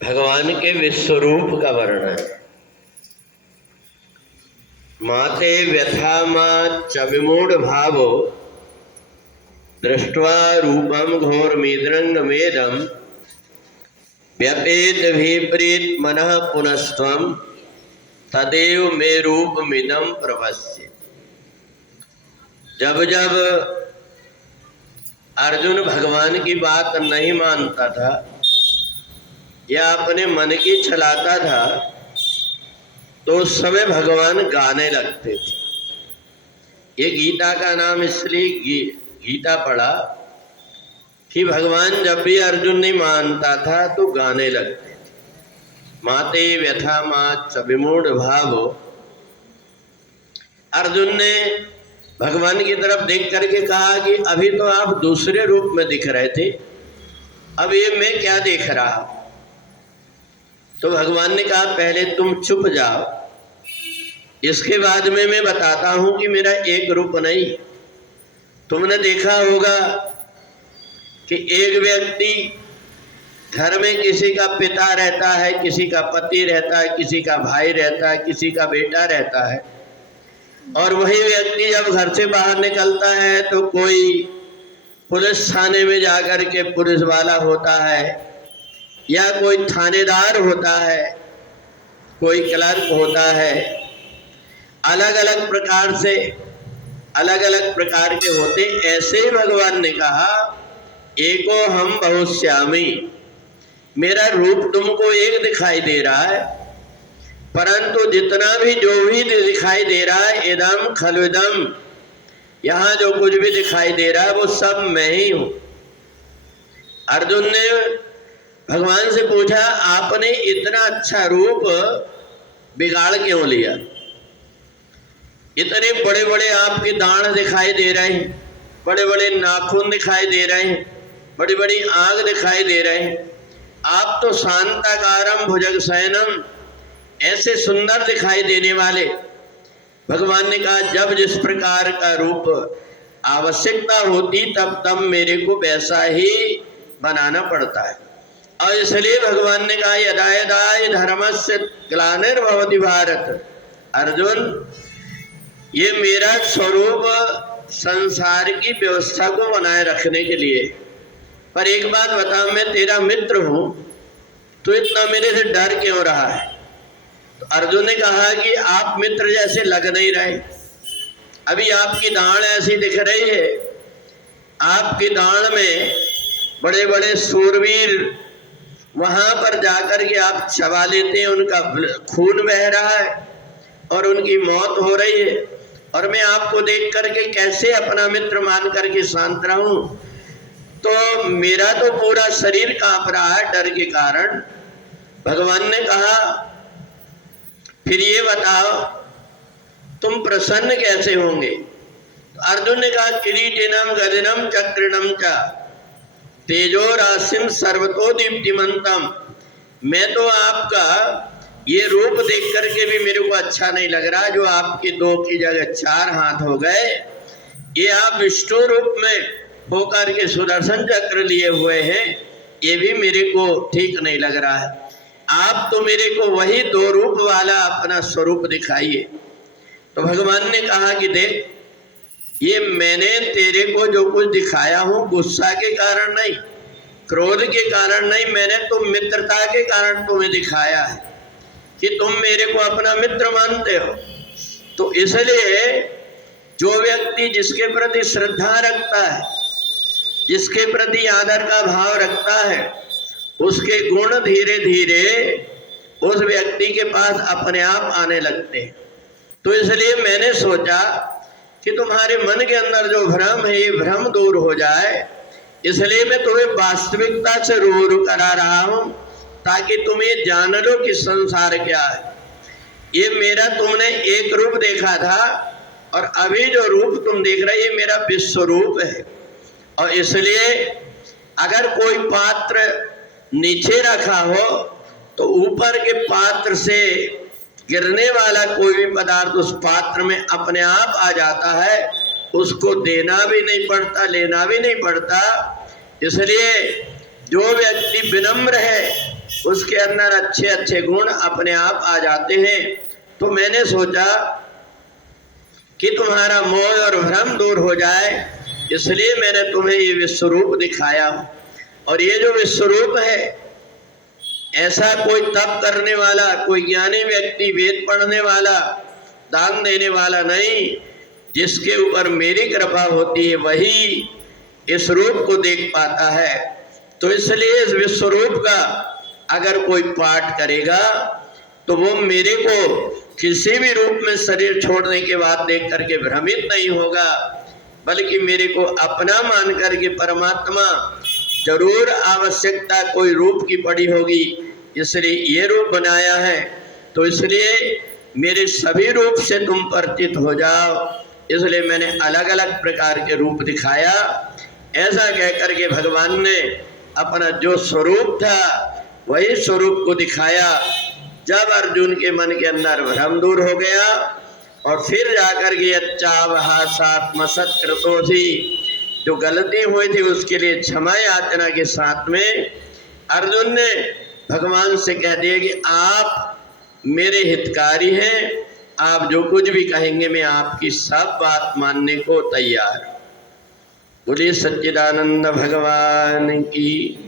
भगवान के विश्वरूप का वर्णन। माते व्यथा मा च विमूढ़ भावो दृष्ट्वा रूपम घोर मेदरंग मेदम व्यपेत विपरीत मनः पुनस्त्वम तदेव मे रूप मिदम प्रवश्य। जब जब अर्जुन भगवान की बात नहीं मानता था या अपने मन की चलाता था तो उस समय भगवान गाने लगते थे। ये गीता का नाम इसलिए गीता पड़ा कि भगवान जब भी अर्जुन नहीं मानता था तो गाने लगते थे। माते व्यथा मा च विमूढ़ भाव। अर्जुन ने भगवान की तरफ देख करके कहा कि अभी तो आप दूसरे रूप में दिख रहे थे, अब ये मैं क्या देख रहा। तो भगवान ने कहा पहले तुम चुप जाओ, इसके बाद में मैं बताता हूं कि मेरा एक रूप नहीं। तुमने देखा होगा कि एक व्यक्ति घर में किसी का पिता रहता है, किसी का पति रहता है, किसी का भाई रहता है, किसी का बेटा रहता है, और वही व्यक्ति जब घर से बाहर निकलता है तो कोई पुलिस थाने में जाकर के पुलिस वाला होता है, या कोई थानेदार होता है, कोई क्लर्क होता है। अलग अलग प्रकार से अलग अलग प्रकार के होते। ऐसे ही भगवान ने कहा एको हम बहुश्यामी, मेरा रूप तुमको एक दिखाई दे रहा है, परंतु जितना भी जो भी दिखाई दे रहा है इदम खलुदम, यहाँ जो कुछ भी दिखाई दे रहा है वो सब मैं ही हूं। अर्जुन ने भगवान से पूछा आपने इतना अच्छा रूप बिगाड़ क्यों लिया। इतने बड़े बड़े आपके दांत दिखाई दे रहे हैं, बड़े बड़े नाखून दिखाई दे रहे हैं, बड़ी बड़ी आंख दिखाई दे रहे हैं। आप तो शांताकारम भुजग शयनम, ऐसे सुंदर दिखाई देने वाले। भगवान ने कहा जब जिस प्रकार का रूप आवश्यकता होती तब तब मेरे को वैसा ही बनाना पड़ता है। और इसलिए भगवान ने कहा यदा यदा धर्मस्य ग्लानिर्भवति भारत। अर्जुन, ये मेरा स्वरूप संसार की व्यवस्था को बनाए रखने के लिए। पर एक बात बता, मैं तेरा मित्र हूं, तो इतना मेरे से डर क्यों रहा है। तो अर्जुन ने कहा कि आप मित्र जैसे लग नहीं रहे। अभी आपकी दाढ़ ऐसी दिख रही है, आपकी दाढ़ में बड़े बड़े सूरवीर वहां पर जाकर के आप चबा लेते हैं, उनका खून बह रहा है और उनकी मौत हो रही है, और मैं आपको देख करके कैसे अपना मित्र मान करके शांत रहूं। तो मेरा तो पूरा शरीर कांप रहा है डर के कारण। भगवान ने कहा फिर ये बताओ तुम प्रसन्न कैसे होंगे। तो अर्जुन ने कहा किरीटिनम गदिनम चक्रिणम च तेजो राशिम सर्वतो दीप्तिमंतम। मैं तो आपका ये रूप देख करके भी मेरे को अच्छा नहीं लग रहा, जो आपके 2 की जगह 4 हाथ हो गए। ये आप विष्णु रूप में होकर के सुदर्शन चक्र लिए हुए हैं, ये भी मेरे को ठीक नहीं लग रहा है। आप तो मेरे को वही 2 रूप वाला अपना स्वरूप दिखाइए। तो भगवान ने कहा कि देख, ये मैंने तेरे को जो कुछ दिखाया हूं गुस्सा के कारण नहीं, क्रोध के कारण नहीं, मैंने तो मित्रता के कारण तुम्हें दिखाया है कि तुम मेरे को अपना मित्र मानते हो। तो इसलिए जो व्यक्ति जिसके प्रति श्रद्धा रखता है, जिसके प्रति आदर का भाव रखता है, उसके गुण धीरे धीरे उस व्यक्ति के पास अपने आप आने लगते हैं। तो इसलिए मैंने सोचा कि तुम्हारे मन के अंदर जो भ्रम है ये भ्रम दूर हो जाए, इसलिए मैं तुम्हें वास्तविकता से रूबरू करा रहा हूं, ताकि तुम ये जान लो कि संसार क्या है। ये मेरा तुमने एक रूप देखा था, और अभी जो रूप तुम देख रहे ये मेरा विश्व रूप है। और इसलिए अगर कोई पात्र नीचे रखा हो तो ऊपर के पात्र से गिरने वाला कोई भी पदार्थ उस पात्र में अपने आप आ जाता है, उसको देना भी नहीं पड़ता, लेना भी नहीं पड़ता। इसलिए जो व्यक्ति विनम्र है उसके अंदर अच्छे अच्छे गुण अपने आप आ जाते हैं। तो मैंने सोचा कि तुम्हारा मोह और भ्रम दूर हो जाए, इसलिए मैंने तुम्हें ये विश्वरूप दिखाया। और ये जो विश्वरूप है, ऐसा कोई तप करने वाला, कोई ज्ञानी व्यक्ति, वेद पढ़ने वाला, दान देने वाला नहीं, जिसके ऊपर मेरी कृपा होती है वही इस रूप को देख पाता है। तो इसलिए इस विश्वरूप का अगर कोई पाठ करेगा तो वो मेरे को किसी भी रूप में शरीर छोड़ने के बाद देख करके भ्रमित नहीं होगा, बल्कि मेरे को अपना मान करके परमात्मा जरूर आवश्यकता कोई रूप की पड़ी होगी, इसलिए ये रूप बनाया है। तो इसलिए मेरे सभी रूप से तुम परिचित हो जाओ, इसलिए मैंने अलग अलग प्रकार के रूप दिखाया। ऐसा कह करके भगवान ने अपना जो स्वरूप था वही स्वरूप को दिखाया। जब अर्जुन के मन के अंदर भ्रम दूर हो गया और फिर जाकर के अच्छावहासात्मसत्कृतोषि, जो गलती हुई थी उसके लिए क्षमा याचना के साथ में अर्जुन ने भगवान से कह दिया कि आप मेरे हितकारी हैं, आप जो कुछ भी कहेंगे मैं आपकी सब बात मानने को तैयार। बोलिए सच्चिदानंद भगवान की।